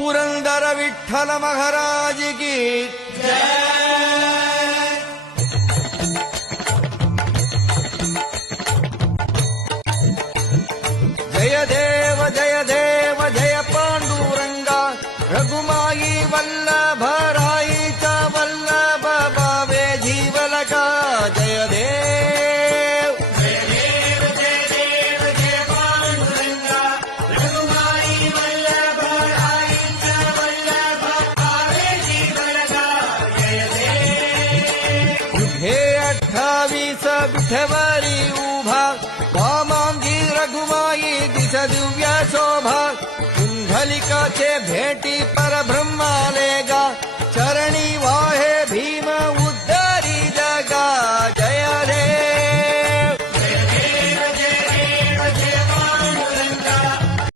पुरंदर विठ्ठल महाराज की जय देव जय देव जय पांडुरंगा रघुमाई वल्लभ राईचा वल्लभ भावे जीवलका जय देव जय देव जय देव जय पांडुरंगा रघुमाई वल्लभ राईचा वल्लभ भावे जीवलका जय देव हे 28 विठवरी उभा वामांगी रघुमाई दिस दिव्य शोभा कुंडलिकाचे भेटी परब्रह्माले गा चरणी वा